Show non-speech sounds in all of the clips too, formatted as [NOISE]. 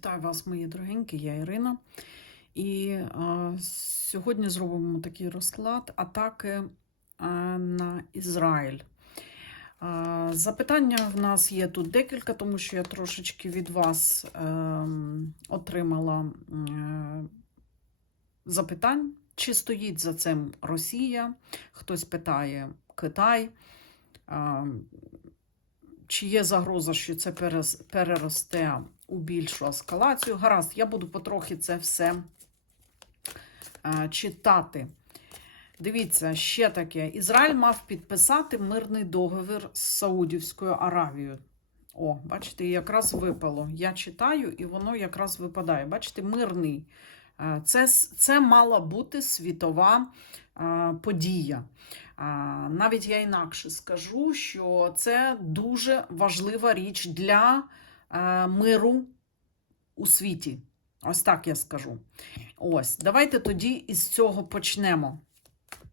Вітаю вас, мої дорогенькі, я Ірина. І а, сьогодні зробимо такий розклад атаки а, на Ізраїль. А, запитання в нас є тут декілька, тому що я трошечки від вас ем, отримала е, запитань, чи стоїть за цим Росія, хтось питає Китай. А, чи є загроза, що це переросте у більшу ескалацію? Гаразд, я буду потрохи це все е, читати. Дивіться, ще таке. Ізраїль мав підписати мирний договір з Саудівською Аравією. О, бачите, якраз випало. Я читаю, і воно якраз випадає. Бачите, мирний. Е, Це, це мала бути світова е, подія. А, Навіть я інакше скажу, що це дуже важлива річ для миру у світі. Ось так я скажу. Ось, давайте тоді із цього почнемо.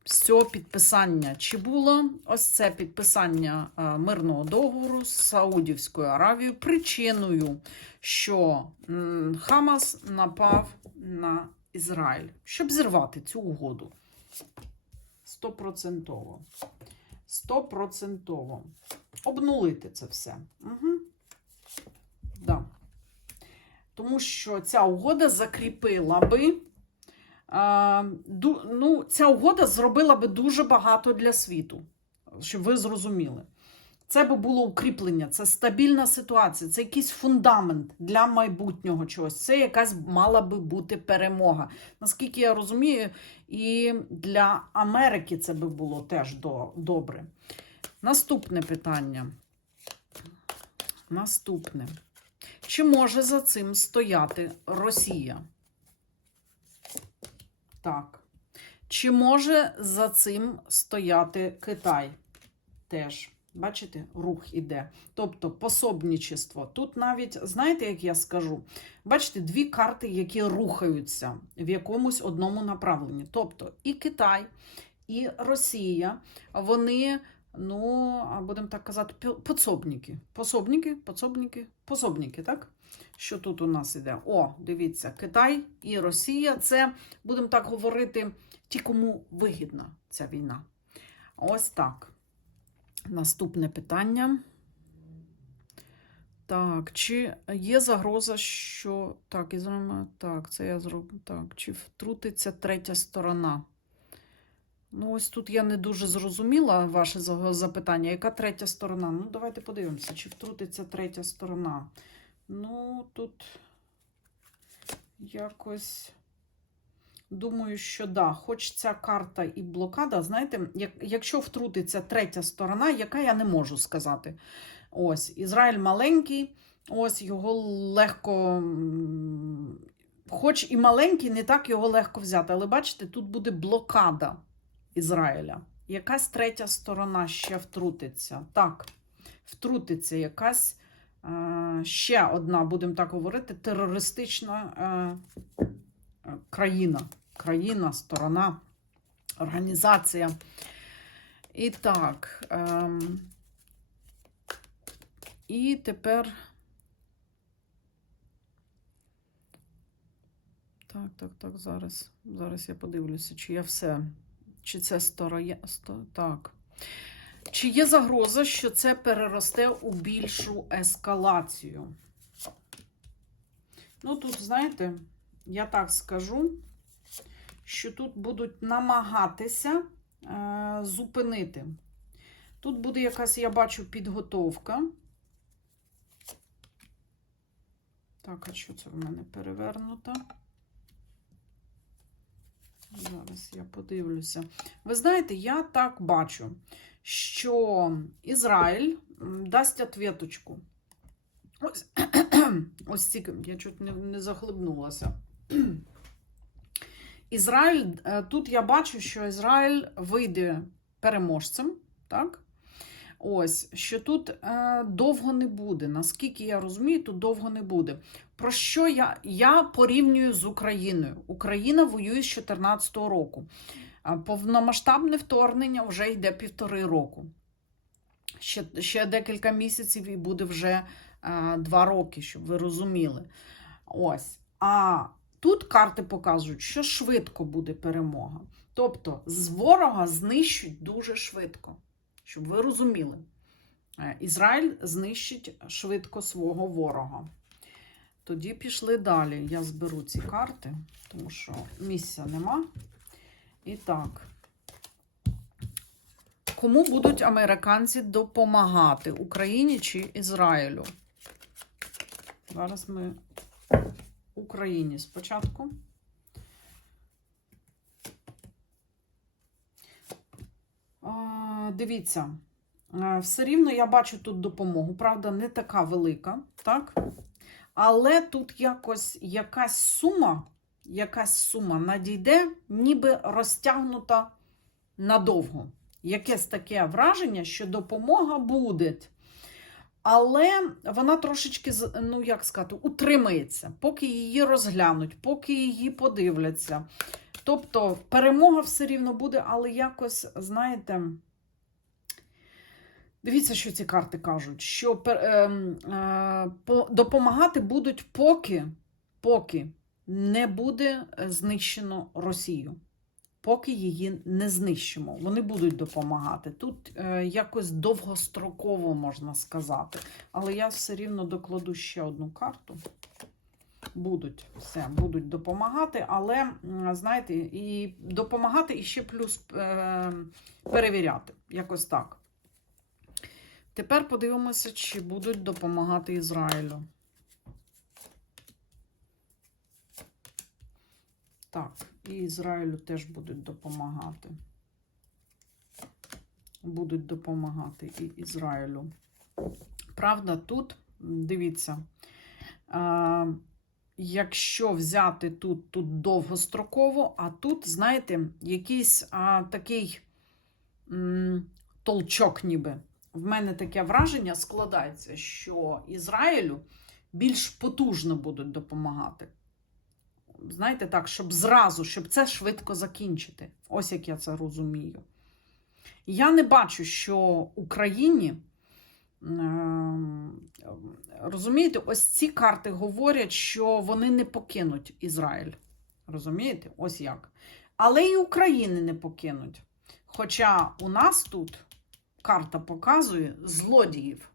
З цього підписання. Чи було ось це підписання мирного договору з Саудівською Аравією причиною, що Хамас напав на Ізраїль, щоб зірвати цю угоду? Стопроцентово. Стопроцентово. Обнулити це все. Угу. Тому що ця угода закріпила би. Ну, ця угода зробила би дуже багато для світу, щоб ви зрозуміли. Це би було укріплення, це стабільна ситуація, це якийсь фундамент для майбутнього чогось. Це якась мала би бути перемога. Наскільки я розумію, і для Америки це би було теж до, добре. Наступне питання. Наступне. Чи може за цим стояти Росія? Так. Чи може за цим стояти Китай? Теж. Бачите, рух іде. Тобто пособничество. Тут навіть, знаєте, як я скажу? Бачите, дві карти, які рухаються в якомусь одному направленні. Тобто і Китай, і Росія, вони, ну, будемо так казати, пі- пособники. Пособники, пособники, так? Що тут у нас іде? О, дивіться, Китай і Росія це, будемо так говорити, ті, кому вигідна ця війна. Ось так. Наступне питання. Так, чи є загроза, що. Так, Ізраїль, так, це я зроблю. Так, чи втрутиться третя сторона? Ну, ось тут я не дуже зрозуміла ваше запитання. Яка третя сторона? Ну, давайте подивимося, чи втрутиться третя сторона. Ну, тут якось. Думаю, що да. Хоч ця карта і блокада, знаєте, як, якщо втрутиться третя сторона, яка я не можу сказати. Ось, Ізраїль маленький, ось його легко. Хоч і маленький, не так його легко взяти. Але бачите, тут буде блокада Ізраїля. Якась третя сторона ще втрутиться. Так, втрутиться якась е, ще одна, будемо так говорити, терористична. Е, е, країна, країна, сторона, організація. І так. Ем, і тепер. Так, так, так, зараз. Зараз я подивлюся, чи я все. Чи це стороя. Так. Чи є загроза, що це переросте у більшу ескалацію? Ну, тут, знаєте, я так скажу, що тут будуть намагатися е, зупинити. Тут буде якась, я бачу, підготовка. Так, а що це в мене перевернуто? Зараз я подивлюся. Ви знаєте, я так бачу, що Ізраїль дасть ответочку. Ось, [CLEARS THROAT] ось ці, я чуть не, не захлебнулася. [CLEARS THROAT] Ізраїль, е, тут я бачу, що Ізраїль вийде переможцем, так? Ось, що тут е, довго не буде. Наскільки я розумію, тут довго не буде. Про що я, я порівнюю з Україною? Україна воює з 2014 року. Повномасштабне вторгнення вже йде півтори року. Ще, ще декілька місяців і буде вже е, два роки, щоб ви розуміли. Ось. А тут карти показують, що швидко буде перемога. Тобто з ворога знищать дуже швидко. Щоб ви розуміли, Е, Ізраїль знищить швидко свого ворога. Тоді пішли далі. Я зберу ці карти, тому що місця нема. І так. Кому будуть американці допомагати? Україні чи Ізраїлю? Зараз ми Україні спочатку. Дивіться, все рівно я бачу тут допомогу. Правда, не така велика, так? Але тут якось якась сума, якась сума надійде, ніби розтягнута надовго. Якесь таке враження, що допомога буде. Але вона трошечки, ну як сказати, утримається, поки її розглянуть, поки її подивляться. Тобто перемога все рівно буде, але якось, знаєте, дивіться, що ці карти кажуть, що ем, е, по- допомагати будуть, поки, поки не буде е, знищено Росію. Поки її не знищимо, вони будуть допомагати. Тут е, якось довгостроково можна сказати. Але я все рівно докладу ще одну карту. Будуть все, будуть допомагати, але знаєте, і допомагати і ще плюс е, перевіряти. Якось так. Тепер подивимося, чи будуть допомагати Ізраїлю. Так, і Ізраїлю теж будуть допомагати. Будуть допомагати і Ізраїлю. Правда, тут, дивіться, а, якщо взяти тут, тут довгостроково, а тут, знаєте, якийсь а, такий м, толчок ніби. В мене таке враження складається, що Ізраїлю більш потужно будуть допомагати знаєте, так, щоб зразу, щоб це швидко закінчити. Ось як я це розумію. Я не бачу, що Україні, розумієте, ось ці карти говорять, що вони не покинуть Ізраїль. Розумієте? Ось як. Але і України не покинуть. Хоча у нас тут карта показує злодіїв.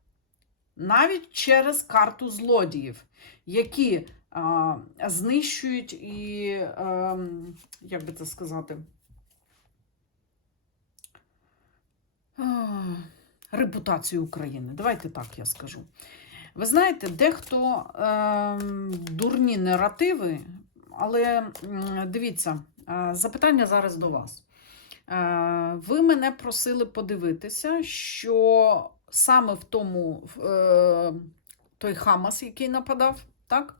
Навіть через карту злодіїв, які а, знищують і, е, як би це сказати, а, репутацію України. Давайте так я скажу. Ви знаєте, дехто е, дурні наративи, але дивіться, е, запитання зараз до вас. Е, Ви мене просили подивитися, що саме в тому е, той Хамас, який нападав, так?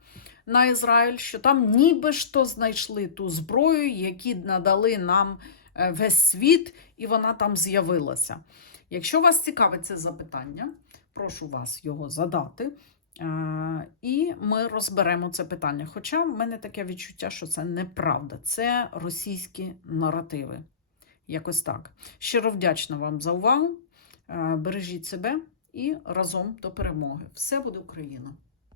на Ізраїль, що там ніби ж знайшли ту зброю, які надали нам е, весь світ, і вона там з'явилася. Якщо вас цікавить це запитання, прошу вас його задати. е, І ми розберемо це питання. Хоча в мене таке відчуття, що це неправда, це російські наративи. Якось так. Щиро вдячна вам за увагу. Е, Бережіть себе і разом до перемоги. Все буде Україна!